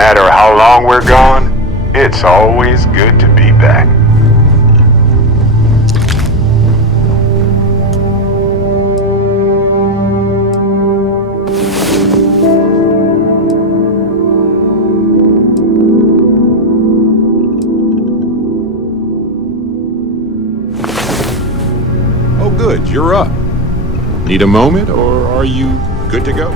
matter how long we're gone, it's always good to be back. Oh good, you're up. Need a moment, or are you good to go?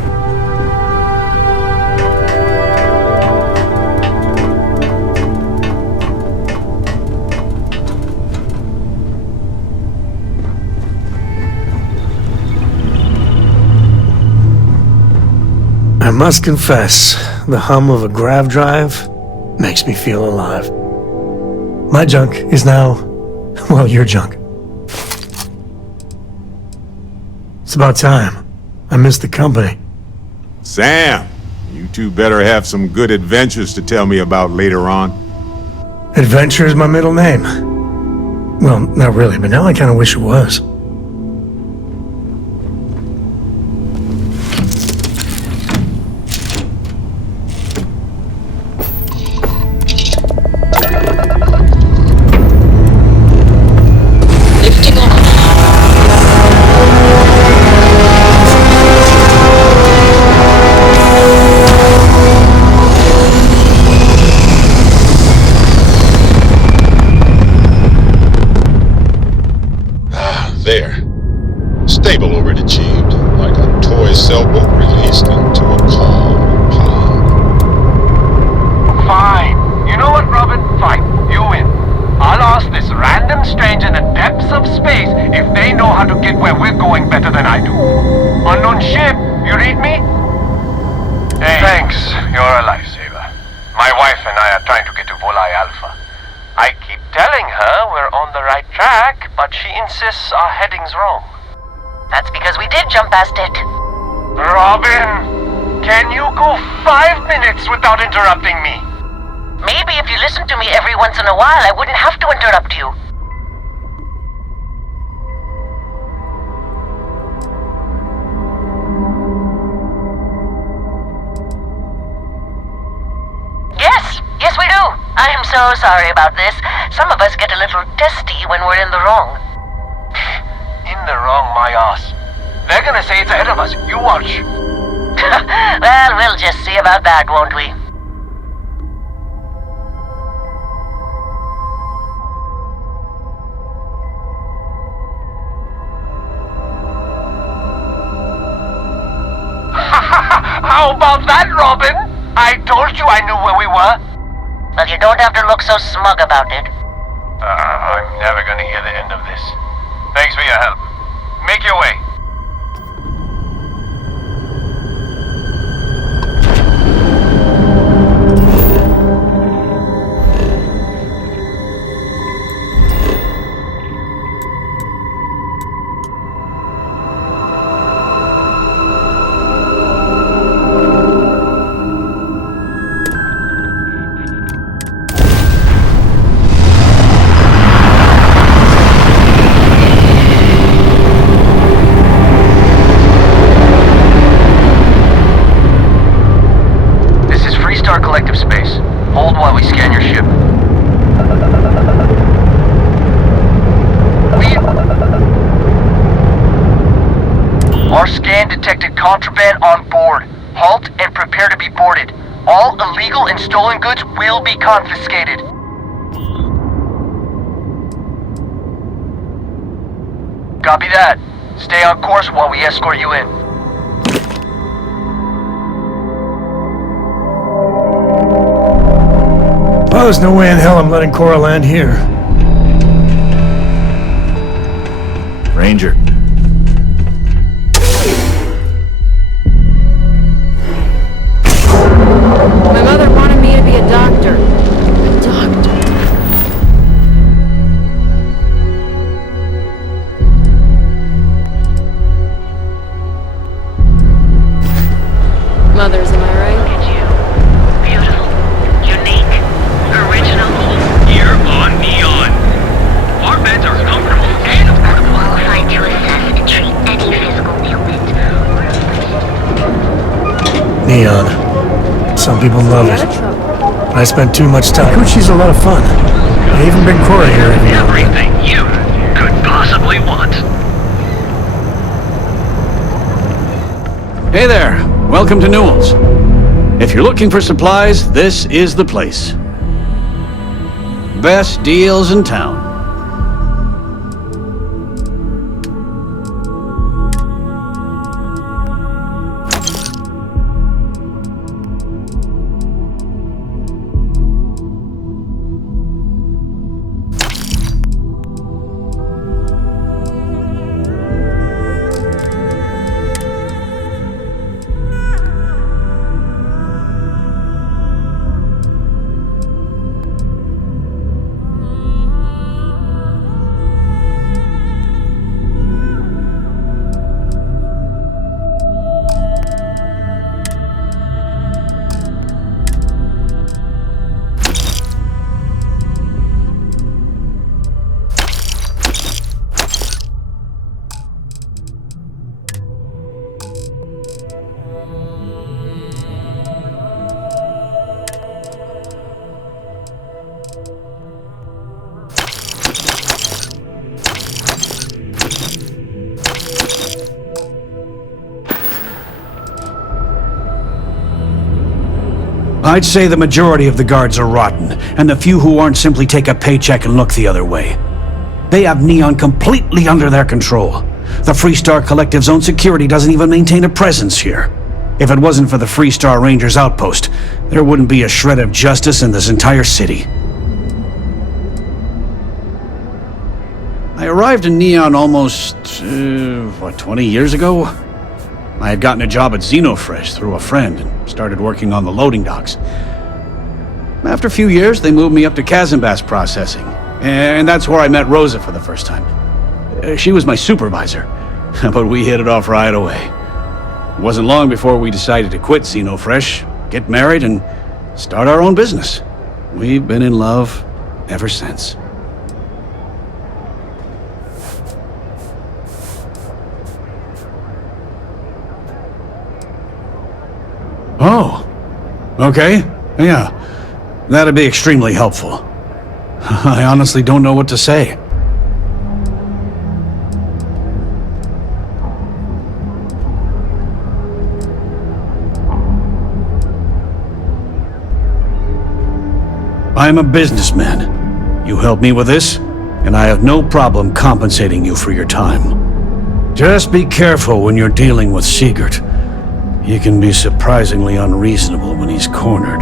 I must confess, the hum of a grav drive makes me feel alive. My junk is now, well, your junk. It's about time. I missed the company. Sam, you two better have some good adventures to tell me about later on. Adventure is my middle name. Well, not really, but now I kind of wish it was. There. Stable already achieved, like a toy sailboat released into a calm pond. Fine. You know what, Robin? Fine. You win. I'll ask this random stranger in the depths of space if they know how to get where we're going better than I do. Unknown ship, you read me? Hey. Thanks. You're a lifesaver. My wife and I are trying to get to Volai Alpha. I keep telling her we're on the right track, but she insists our heading's wrong. That's because we did jump past it. Robin, can you go 5 minutes without interrupting me? Maybe if you listened to me every once in a while, I wouldn't have to interrupt you. Yes, we do. I am so sorry about this. Some of us get a little testy when we're in the wrong. In the wrong, my ass. They're gonna say it's ahead of us. You watch. Well, we'll just see about that, won't we? How about that, Robin? I told you I knew where we were. Well, you don't have to look so smug about it. I'm never gonna hear the end of this. Thanks for your help. Make your way. Collective space. Hold while we scan your ship. Our scan detected contraband on board. Halt and prepare to be boarded. All illegal and stolen goods will be confiscated. Copy that. Stay on course while we escort you in. Well, there's no way in hell I'm letting Cora land here. Ranger. My mother wanted me to be a doctor. A doctor. Mothers, am I right? Look at you. Beautiful. Unique. Original. You're on Neon. Our beds are comfortable and affordable. Qualified to assess and treat any physical ailment. Neon. Some people love Stay out it. of trouble. but I spent too much time. Coochie's a lot of fun. I even bring Cora here every now and then. Everything you could possibly want. Hey there. Welcome to Newell's. If you're looking for supplies, this is the place. Best deals in town. I'd say the majority of the guards are rotten, and the few who aren't simply take a paycheck and look the other way. They have Neon completely under their control. The Freestar Collective's own security doesn't even maintain a presence here. If it wasn't for the Freestar Rangers outpost, there wouldn't be a shred of justice in this entire city. I arrived in Neon almost, 20 years ago? I had gotten a job at Xenofresh through a friend and started working on the loading docks. After a few years, they moved me up to Kazanbass Processing, and that's where I met Rosa for the first time. She was my supervisor, but we hit it off right away. It wasn't long before we decided to quit Xenofresh, get married, and start our own business. We've been in love ever since. Oh, okay, yeah, that'd be extremely helpful. I honestly don't know what to say. I'm a businessman. You help me with this, and I have no problem compensating you for your time. Just be careful when you're dealing with Sigurd. He can be surprisingly unreasonable when he's cornered.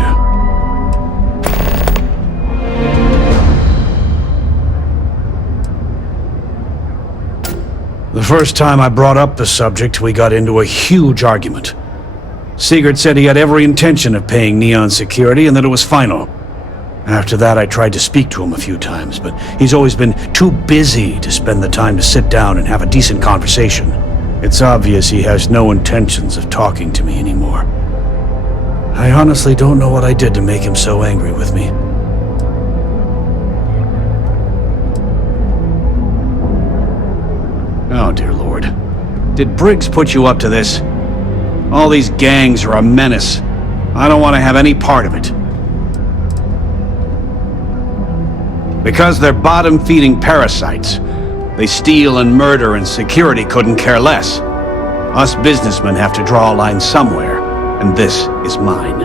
The first time I brought up the subject, we got into a huge argument. Sigurd said he had every intention of paying Neon security and that it was final. After that, I tried to speak to him a few times, but he's always been too busy to spend the time to sit down and have a decent conversation. It's obvious he has no intentions of talking to me anymore. I honestly don't know what I did to make him so angry with me. Oh, dear Lord. Did Briggs put you up to this? All these gangs are a menace. I don't want to have any part of it. Because they're bottom-feeding parasites. They steal and murder, and security couldn't care less. Us businessmen have to draw a line somewhere, and this is mine.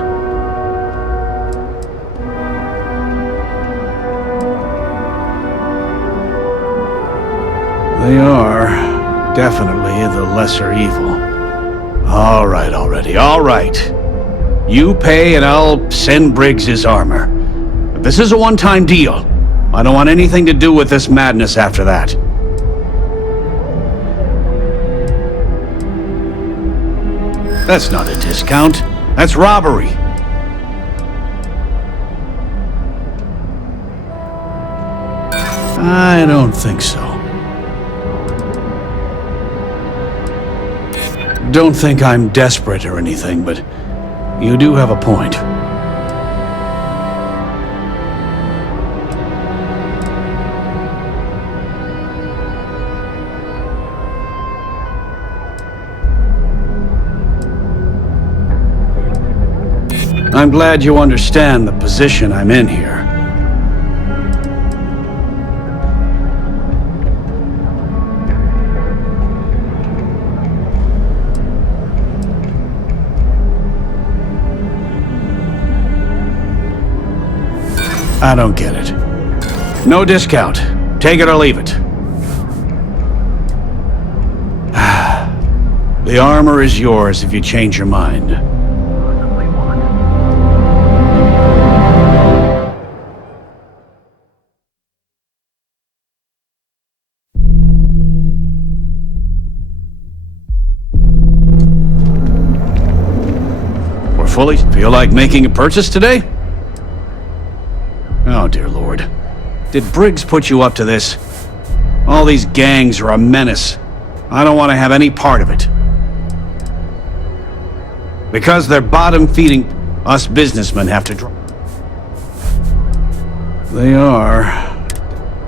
They are definitely the lesser evil. All right already, all right. You pay and I'll send Briggs his armor. But this is a one-time deal. I don't want anything to do with this madness after that. That's not a discount. That's robbery. I don't think so. Don't think I'm desperate or anything, but you do have a point. I'm glad you understand the position I'm in here. I don't get it. No discount. Take it or leave it. The armor is yours if you change your mind. We're fully... Feel like making a purchase today? Oh, dear Lord. Did Briggs put you up to this? All these gangs are a menace. I don't want to have any part of it. Because they're bottom-feeding, us businessmen have to drop. They are.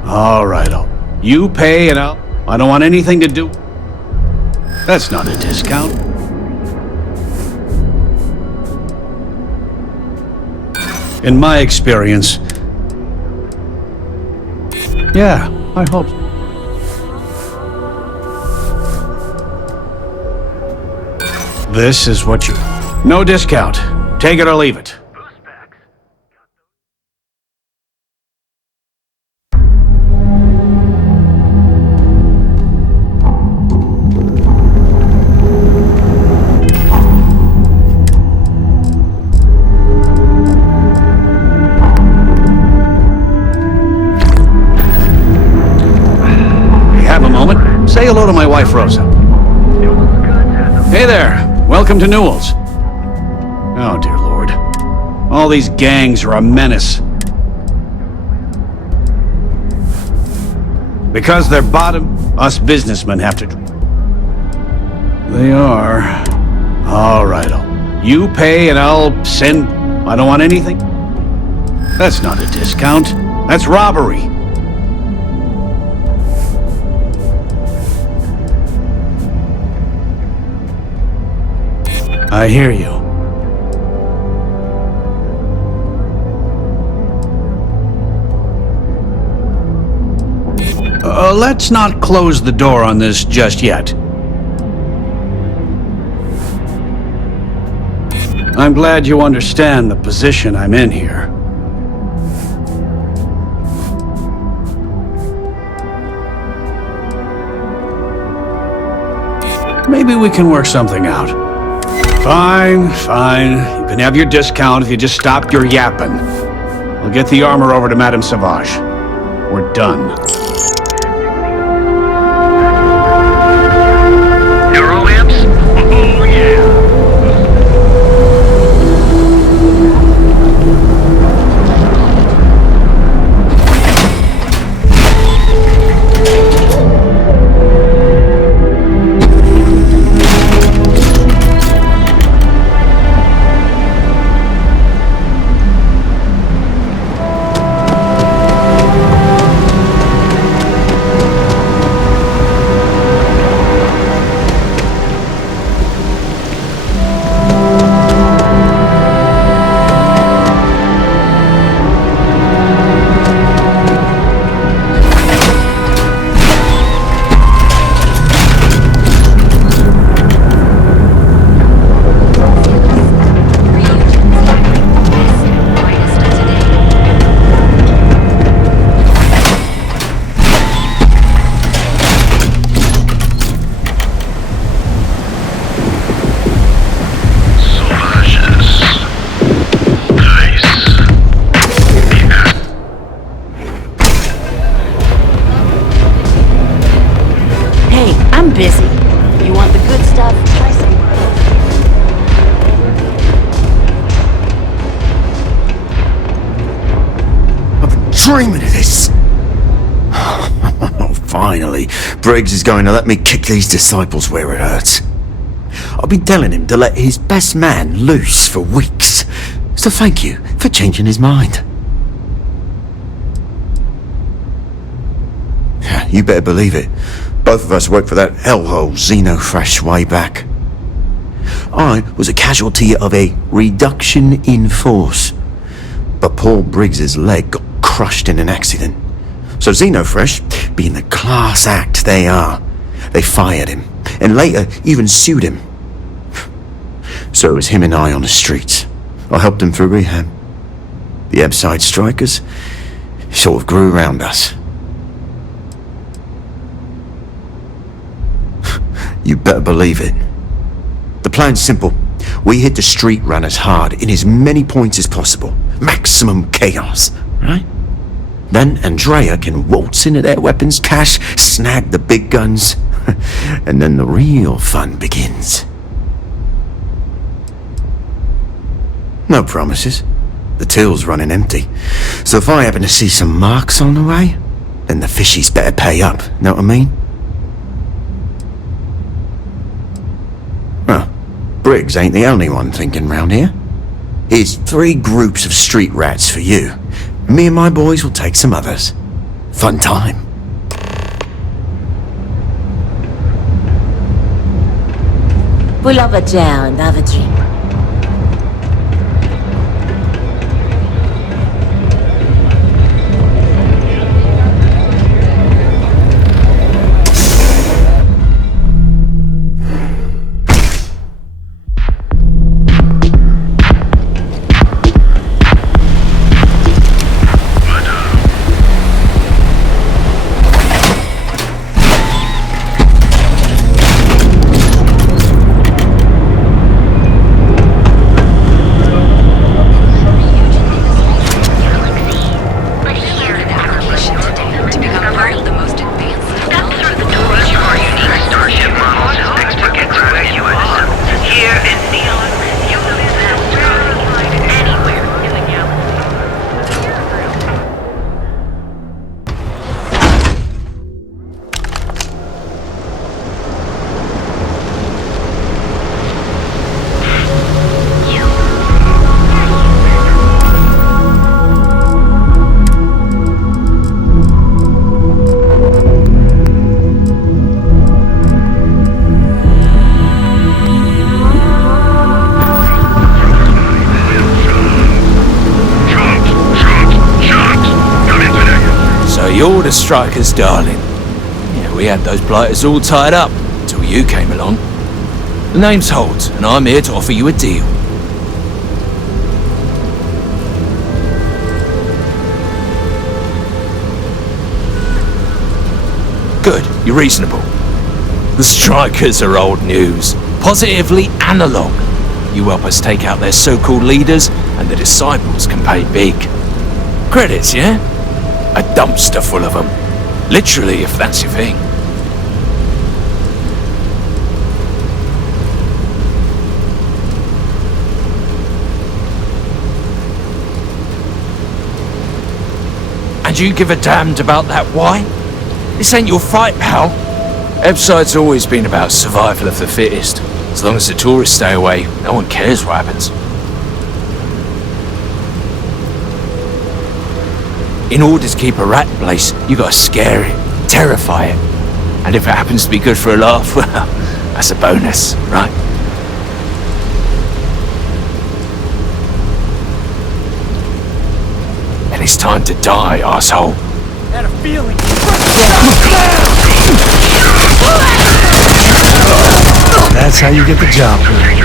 All right, you pay and I don't want anything to do... That's not a discount. In my experience... Yeah, I hope so. This is what you... No discount. Take it or leave it. You have a moment? Say hello to my wife, Rosa. Hey there. Welcome to Newell's. Oh, dear Lord. All these gangs are a menace. Because they're bottom, us businessmen have to... They are. All right, you pay and I'll send... I don't want anything. That's not a discount. That's robbery. I hear you. Let's not close the door on this just yet. I'm glad you understand the position I'm in here. Maybe we can work something out. Fine, fine. You can have your discount if you just stop your yapping. I'll get the armor over to Madame Sauvage. We're done. Neuroamps? Oh, yeah. busy. You want the good stuff? Try some. I've been dreaming of this. Finally, Briggs is going to let me kick these disciples where it hurts. I've been telling him to let his best man loose for weeks. So thank you for changing his mind. You better believe it. Both of us worked for that hellhole Xenofresh way back. I was a casualty of a reduction in force. But Paul Briggs's leg got crushed in an accident. So Xenofresh, being the class act they are, they fired him, and later even sued him. So it was him and I on the streets. I helped him through rehab. The Ebbside strikers sort of grew around us. You better believe it. The plan's simple. We hit the street runners hard in as many points as possible. Maximum chaos, right? Then Andrea can waltz into their weapons cache, snag the big guns, and then the real fun begins. No promises. The till's running empty. So if I happen to see some marks on the way, then the fishies better pay up, know what I mean? Well, Briggs ain't the only one thinking round here. Here's 3 groups of street rats for you. Me and my boys will take some others. Fun time. Pull over down, have a drink. You're the strikers, darling. Yeah, we had those blighters all tied up until you came along. The name's Holt, and I'm here to offer you a deal. Good, you're reasonable. The strikers are old news, positively analog. You help us take out their so-called leaders, and the disciples can pay big. Credits, yeah? A dumpster full of them. Literally, if that's your thing. And you give a damned about that why? This ain't your fight, pal. Ebbside's always been about survival of the fittest. As long as the tourists stay away, no one cares what happens. In order to keep a rat in place, you gotta scare it, terrify it. And if it happens to be good for a laugh, well, that's a bonus, right? And it's time to die, arsehole. Had a feeling. That's how you get the job done.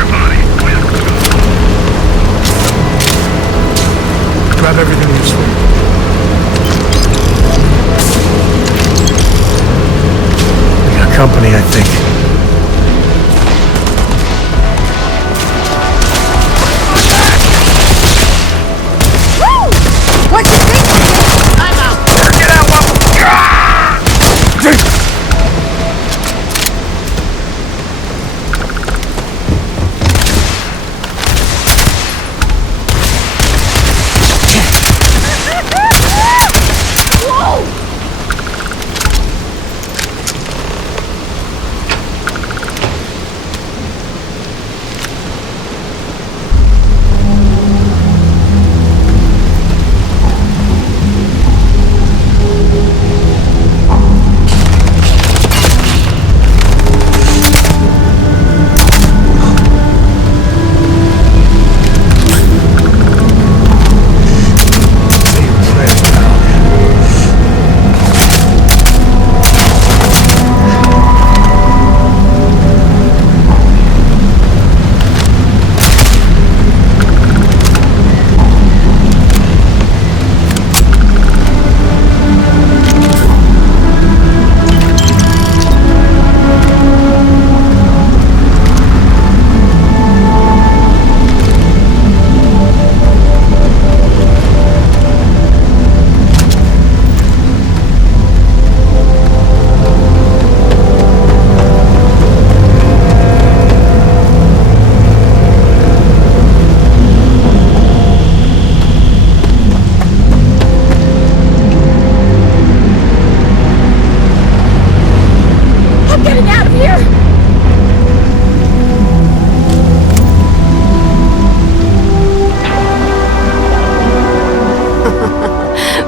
Grab everything in your swing. Company, I think. Woo! What you think? I'm out. Get out,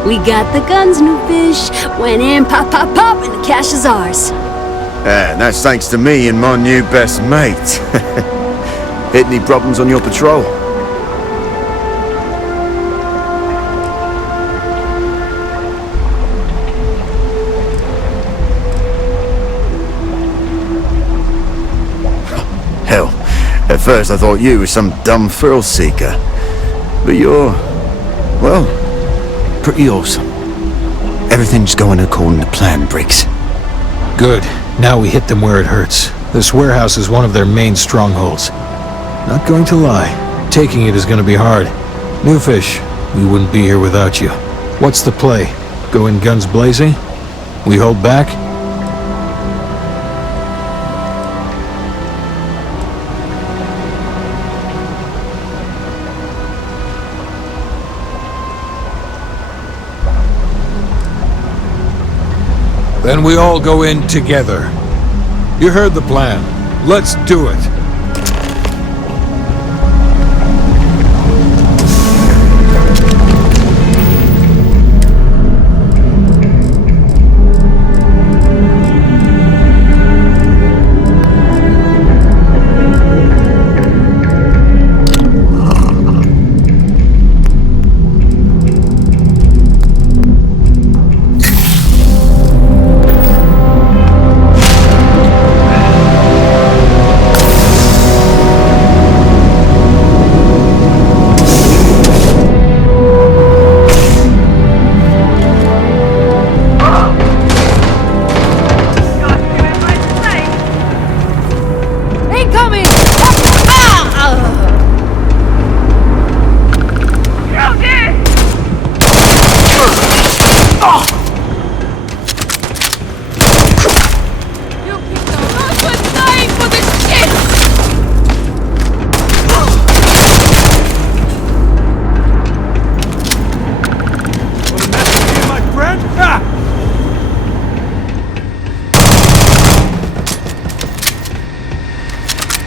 We got the guns, new fish. Went in, pop, pop, pop, and the cash is ours. And that's thanks to me and my new best mate. Hit any problems on your patrol? Hell, at first I thought you were some dumb thrill seeker. But you're, well, pretty awesome. Everything's going according to plan, Briggs. Good. Now we hit them where it hurts. This warehouse is one of their main strongholds. Not going to lie, taking it is going to be hard. Newfish, we wouldn't be here without you. What's the play? Go in guns blazing? We hold back? Then we all go in together. You heard the plan. Let's do it.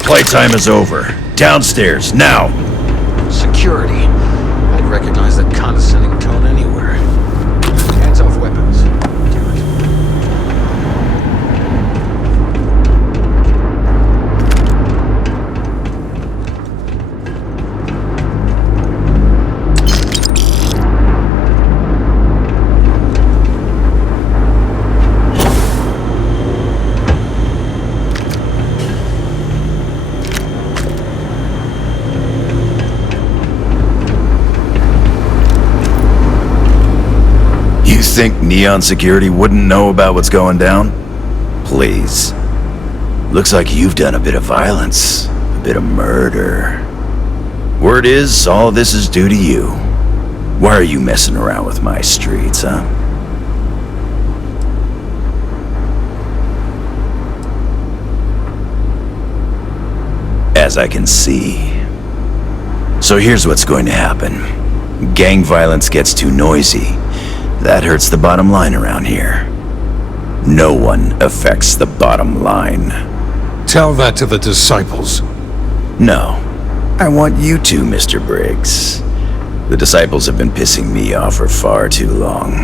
Playtime is over. Downstairs, now! Security. I'd recognize that condescending tone anywhere. Hands off weapons. Think Neon Security wouldn't know about what's going down? Please. Looks like you've done a bit of violence, a bit of murder. Word is, all this is due to you. Why are you messing around with my streets, huh? As I can see. So here's what's going to happen. Gang violence gets too noisy. That hurts the bottom line around here. No one affects the bottom line. Tell that to the disciples. No. I want you to, Mr. Briggs. The disciples have been pissing me off for far too long.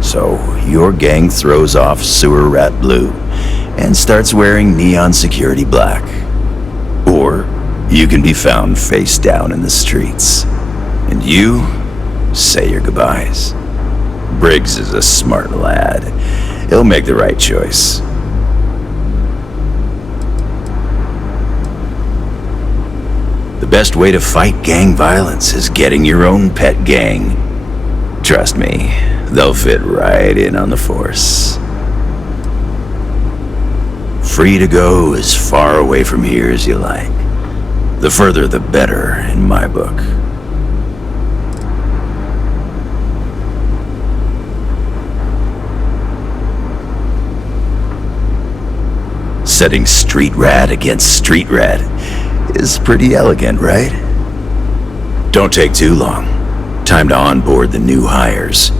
So, your gang throws off Sewer Rat Blue and starts wearing Neon Security black. Or, you can be found face down in the streets. And you say your goodbyes. Briggs is a smart lad. He'll make the right choice. The best way to fight gang violence is getting your own pet gang. Trust me, they'll fit right in on the force. Free to go as far away from here as you like. The further the better, in my book. Setting street rat against street rat is pretty elegant, right? Don't take too long. Time to onboard the new hires.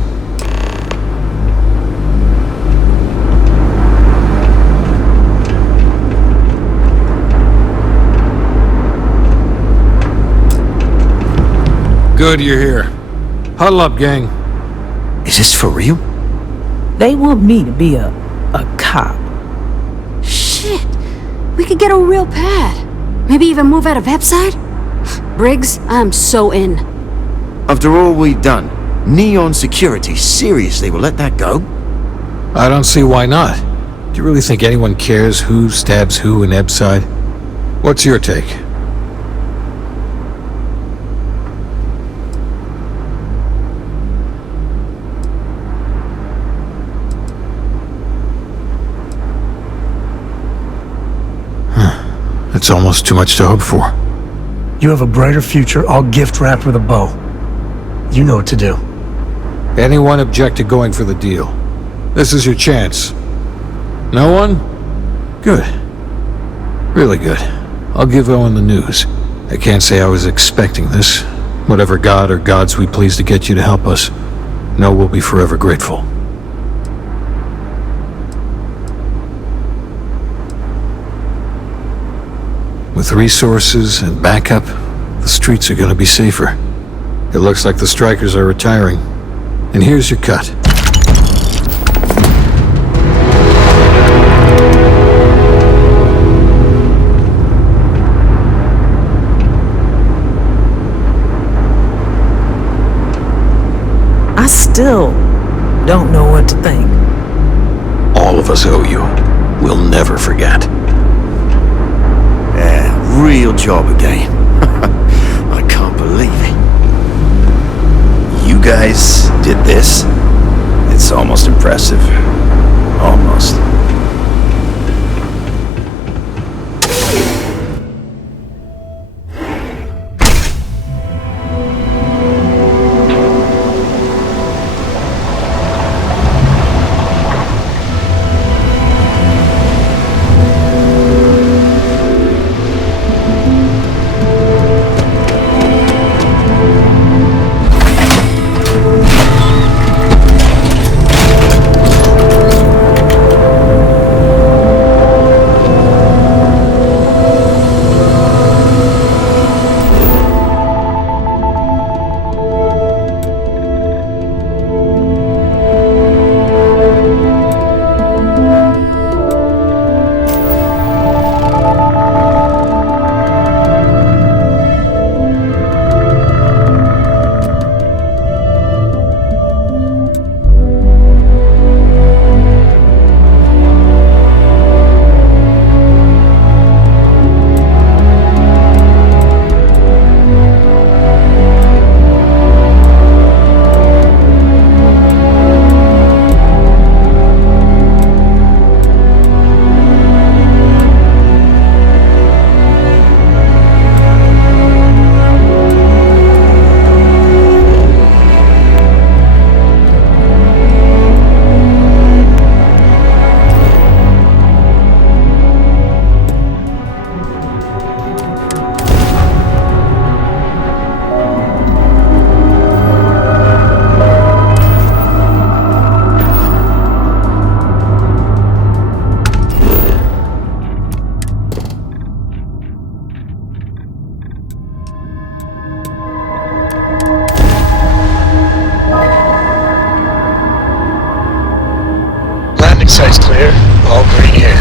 Good you're here. Huddle up, gang. Is this for real? They want me to be a cop. Shit. We could get a real pad. Maybe even move out of Epside? Briggs, I'm so in. After all we've done, Neon Security seriously will let that go? I don't see why not. Do you really think anyone cares who stabs who in Epside? What's your take? It's almost too much to hope for. You have a brighter future all gift wrapped with a bow. You know what to do. Anyone object to going for the deal? This is your chance. No one? Good. Really good. I'll give Owen the news. I can't say I was expecting this. Whatever god or gods we please to get you to help us, know we'll be forever grateful. With resources and backup, the streets are gonna be safer. It looks like the strikers are retiring. And here's your cut. I still don't know what to think. All of us owe you. We'll never forget. Yeah, real job again. I can't believe it. You guys did this? It's almost impressive. Almost. Site's clear. All green here.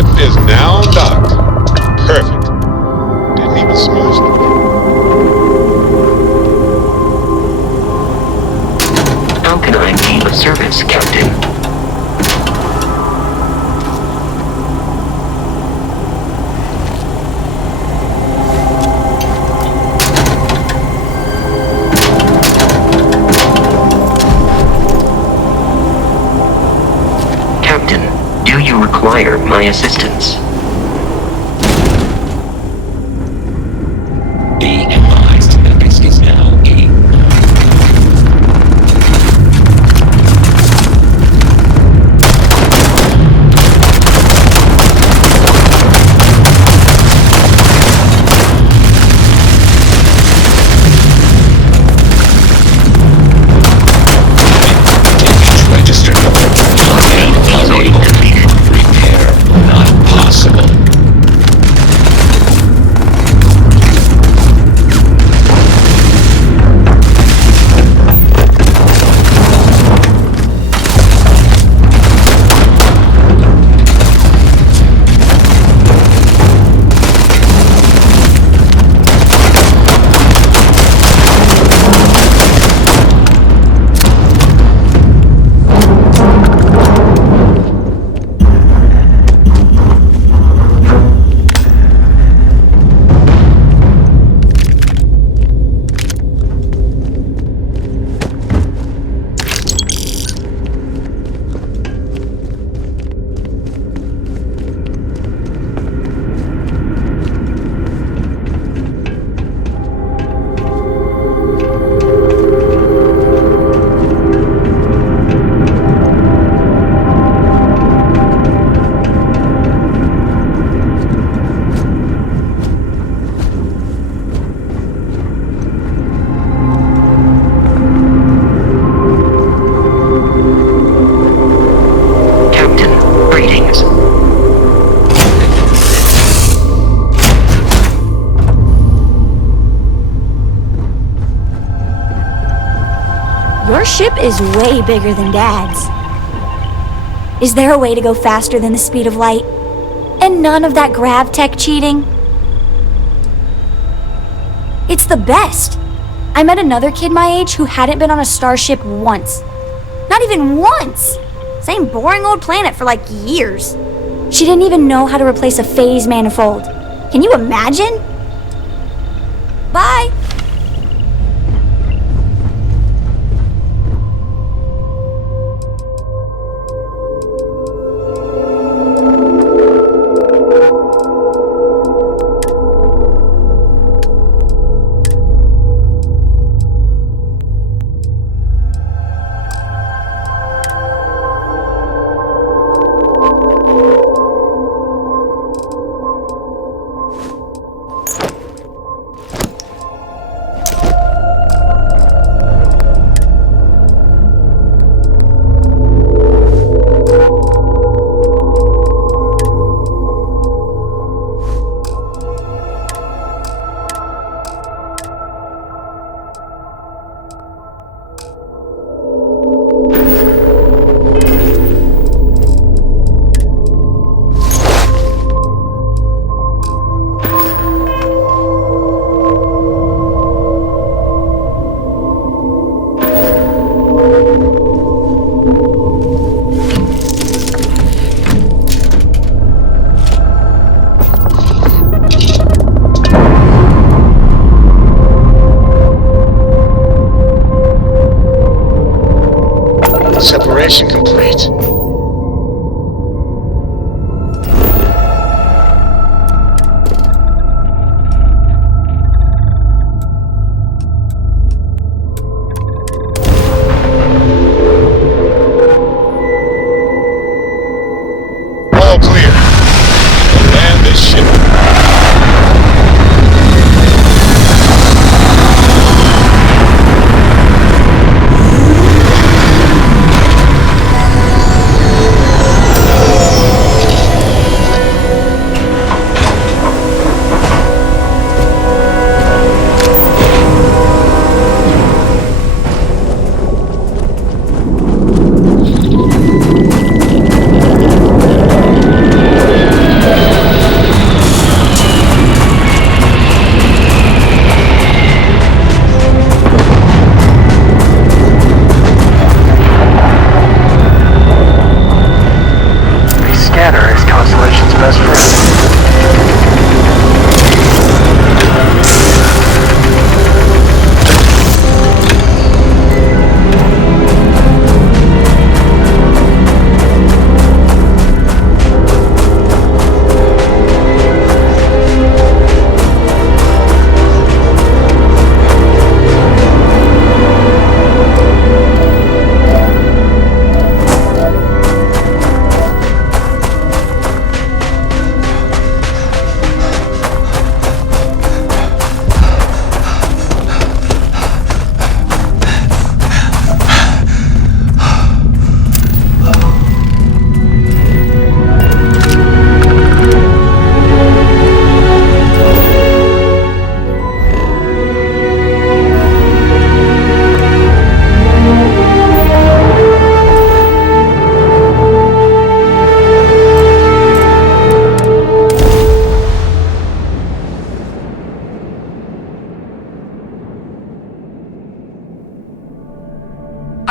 ship is now docked. Perfect. Didn't even smudge it. How can I be of service, Captain? Captain, do you require my assistance? Be advised, the risk is now E. Registered. Repair not possible. Your ship is way bigger than Dad's. Is there a way to go faster than the speed of light? And none of that grav tech cheating? It's the best. I met another kid my age who hadn't been on a starship once. Not even once! Same boring old planet for like years. She didn't even know how to replace a phase manifold. Can you imagine? Bye! Separation complete. All clear. Land this ship.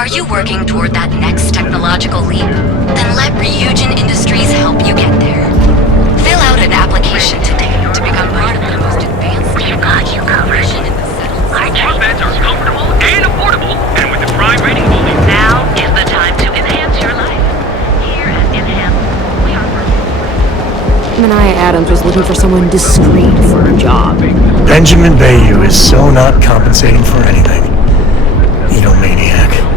Are you working toward that next technological leap? Then let Ryujin Industries help you get there. Fill out an application today to become part of the most advanced. We've got you covered. Our beds are comfortable and affordable, and with the crime rating only. Now is the time to enhance your life. Here at Enhance, we are. Manaya Adams was looking for someone discreet for a job. Benjamin Bayou is so not compensating for anything. Edomaniac.